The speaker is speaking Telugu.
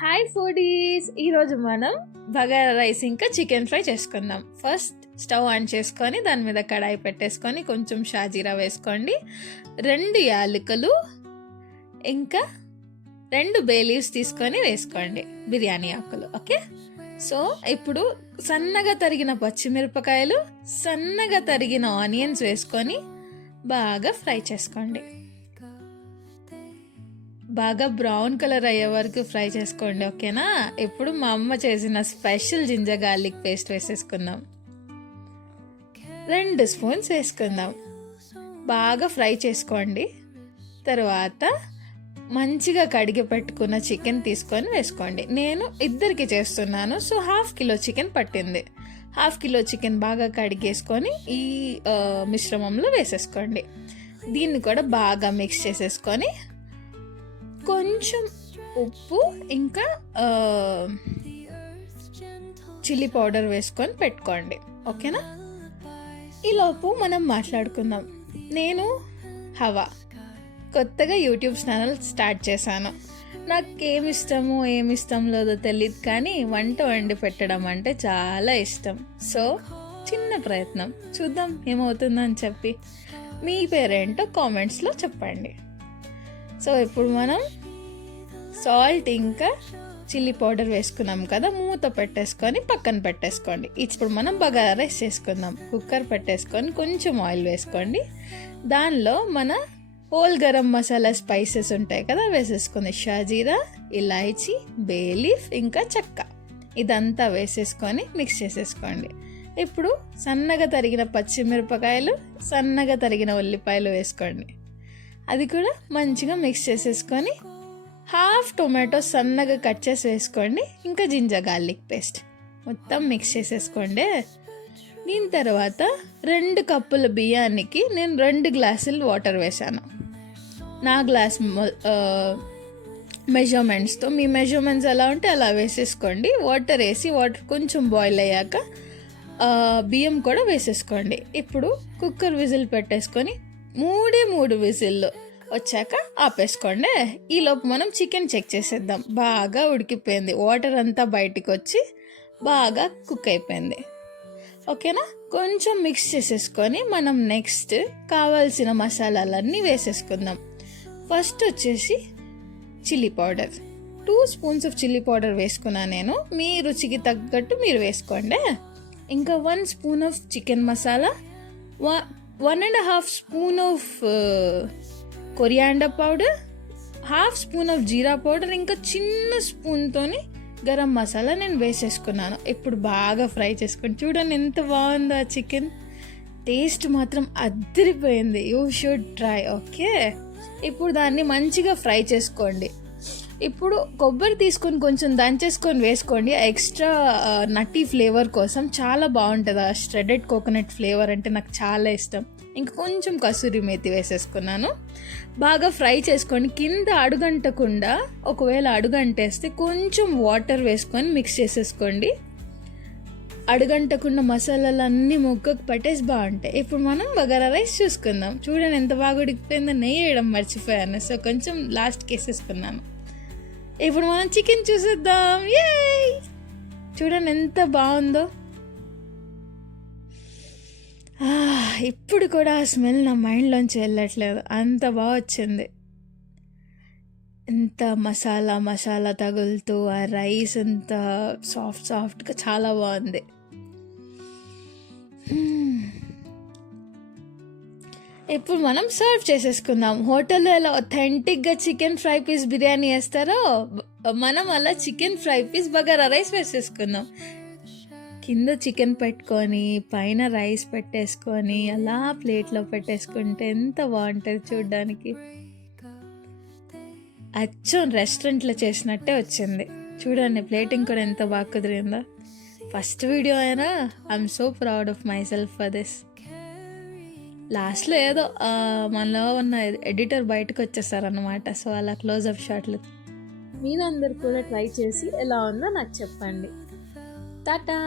హాయ్ ఫుడీస్, ఈరోజు మనం బగారా రైస్ ఇంకా చికెన్ ఫ్రై చేసుకుందాం. ఫస్ట్ స్టవ్ ఆన్ చేసుకొని దాని మీద కడాయి పెట్టేసుకొని కొంచెం షాజీరా వేసుకోండి, 2 యాలకులు ఇంకా 2 బే లీవ్స్ తీసుకొని వేసుకోండి, బిర్యానీ ఆకులు. ఓకే, సో ఇప్పుడు సన్నగా తరిగిన పచ్చిమిరపకాయలు, సన్నగా తరిగిన ఆనియన్స్ వేసుకొని బాగా ఫ్రై చేసుకోండి. బాగా బ్రౌన్ కలర్ అయ్యే వరకు ఫ్రై చేసుకోండి. ఓకేనా? ఇప్పుడు మా అమ్మ చేసిన స్పెషల్ జింజర్ గార్లిక్ పేస్ట్ వేసేసుకుందాం. 2 స్పూన్స్ వేసుకుందాం. బాగా ఫ్రై చేసుకోండి. తర్వాత మంచిగా కడిగి పెట్టుకున్న చికెన్ తీసుకొని వేసుకోండి. నేను 2కి చేస్తున్నాను, సో 1/2 కిలో చికెన్ పట్టింది. 1/2 కిలో చికెన్ బాగా కడిగేసుకొని ఈ మిశ్రమంలో వేసేసుకోండి. దీన్ని కూడా బాగా మిక్స్ చేసేసుకొని కొంచెం ఉప్పు ఇంకా చిల్లీ పౌడర్ వేసుకొని పెట్టుకోండి. ఓకేనా? ఈలోపు మనం మాట్లాడుకుందాం. నేను హవా కొత్తగా యూట్యూబ్ ఛానల్ స్టార్ట్ చేశాను. నాకు ఏమి ఇష్టం లేదో తెలియదు, కానీ వంట వండి పెట్టడం అంటే చాలా ఇష్టం. సో చిన్న ప్రయత్నం చూద్దాం ఏమవుతుందని చెప్పి. మీ పేరేంటో కామెంట్స్లో చెప్పండి. సో ఇప్పుడు మనం సాల్ట్ ఇంకా చిల్లీ పౌడర్ వేసుకున్నాం కదా, మూత పెట్టేసుకొని పక్కన పెట్టేసుకోండి. ఇప్పుడు మనం బగారా రైస్ చేసుకుందాం. కుక్కర్ పెట్టేసుకొని కొంచెం ఆయిల్ వేసుకోండి. దానిలో మన హోల్ గరం మసాలా స్పైసెస్ ఉంటాయి కదా, వేసేసుకుంది. షాజీరా, ఇలాయచీ, బే లీఫ్ ఇంకా చెక్క, ఇదంతా వేసేసుకొని మిక్స్ చేసేసుకోండి. ఇప్పుడు సన్నగా తరిగిన పచ్చిమిరపకాయలు, సన్నగా తరిగిన ఉల్లిపాయలు వేసుకోండి. అది కూడా మంచిగా మిక్స్ చేసేసుకొని 1/2 టొమాటో సన్నగా కట్ చేసి వేసుకోండి. ఇంకా జింజర్ గార్లిక్ పేస్ట్ మొత్తం మిక్స్ చేసేసుకోండి. దీని తర్వాత 2 కప్పుల బియ్యానికి నేను 2 గ్లాసులు వాటర్ వేసాను. నా గ్లాస్ మెజర్మెంట్స్తో, మీ మెజర్మెంట్స్ ఎలా ఉంటే అలా వేసేసుకోండి. వాటర్ వేసి వాటర్ కొంచెం బాయిల్ అయ్యాక బియ్యం కూడా వేసేసుకోండి. ఇప్పుడు కుక్కర్ విజిల్ పెట్టేసుకొని 3 విజిల్లు వచ్చాక ఆపేసుకోండి. ఈలోపు మనం చికెన్ చెక్ చేసేద్దాం. బాగా ఉడికిపోయింది, వాటర్ అంతా బయటికి వచ్చి బాగా కుక్ అయిపోయింది. ఓకేనా? కొంచెం మిక్స్ చేసేసుకొని మనం నెక్స్ట్ కావాల్సిన మసాలాలన్నీ వేసేసుకుందాం. ఫస్ట్ వచ్చేసి chilli powder, 2 spoons of chilli powder వేసుకున్నాను నేను. మీ రుచికి తగ్గట్టు మీరు వేసుకోండి. ఇంకా 1 spoon of chicken masala, 1.5 spoon of coriander powder, 1/2 spoon of jeera powder, ఇంకా చిన్న స్పూన్తోని గరం మసాలా నేను వేసేసుకున్నాను. ఇప్పుడు బాగా ఫ్రై చేసుకొని చూడండి ఎంత బాగుందో ఆ చికెన్. టేస్ట్ మాత్రం అదిరిపోయింది. You should try. ఓకే, ఇప్పుడు దాన్ని మంచిగా ఫ్రై చేసుకోండి. ఇప్పుడు కొబ్బరి తీసుకొని కొంచెం దంచేసుకొని వేసుకోండి. ఎక్స్ట్రా నటీ ఫ్లేవర్ కోసం చాలా బాగుంటుంది. ఆ ష్రెడెడ్ కోకోనట్ ఫ్లేవర్ అంటే నాకు చాలా ఇష్టం. ఇంకా కొంచెం కసూరి మేతి వేసేసుకున్నాను. బాగా ఫ్రై చేసుకోండి. కింద అడుగంటకుండా, ఒకవేళ అడుగంటేస్తే కొంచెం వాటర్ వేసుకొని మిక్స్ చేసేసుకోండి. అడుగంటకుండా మసాలాలన్నీ ముక్కకు పట్టేసి బాగుంటాయి. ఇప్పుడు మనం బగారా రైస్ చూసుకుందాం. చూడండి ఎంత బాగా ఉడికిపోయిందో. నెయ్యి వేయడం మర్చిపోయాను, సో కొంచెం లాస్ట్కి వేసేసుకున్నాను. ఇప్పుడు మనం చికెన్ చూసేద్దాం. చూడండి ఎంత బాగుందో. ఇప్పుడు కూడా ఆ స్మెల్ నా మైండ్లోంచి వెళ్ళట్లేదు, అంత బాగా వచ్చింది. ఎంత మసాలా తగులుతూ ఆ రైస్ ఎంత సాఫ్ట్గా చాలా బాగుంది. ఇప్పుడు మనం సర్వ్ చేసేసుకుందాం. హోటల్లో ఎలా ఒథెంటిక్గా చికెన్ ఫ్రై పీస్ బిర్యానీ వేస్తారో మనం అలా chicken fry piece bagara rice వేసేసుకుందాం. కింద చికెన్ పెట్టుకొని పైన రైస్ పెట్టేసుకొని అలా ప్లేట్లో పెట్టేసుకుంటే ఎంత బాగుంటుంది చూడ్డానికి. అచ్చం రెస్టారెంట్లో చేసినట్టే వచ్చింది. చూడండి ప్లేటింగ్ కూడా ఎంత బాగా కుదిరిందో. ఫస్ట్ వీడియో అయినా I'm so proud of my self for this. లాస్ట్లో ఏదో మనలో ఉన్న ఎడిటర్ బయటకు వచ్చేసారనమాట, సో అలా క్లోజ్అప్ షాట్లు. మీరందరూ కూడా ట్రై చేసి ఎలా ఉందో నాకు చెప్పండి. టాటా.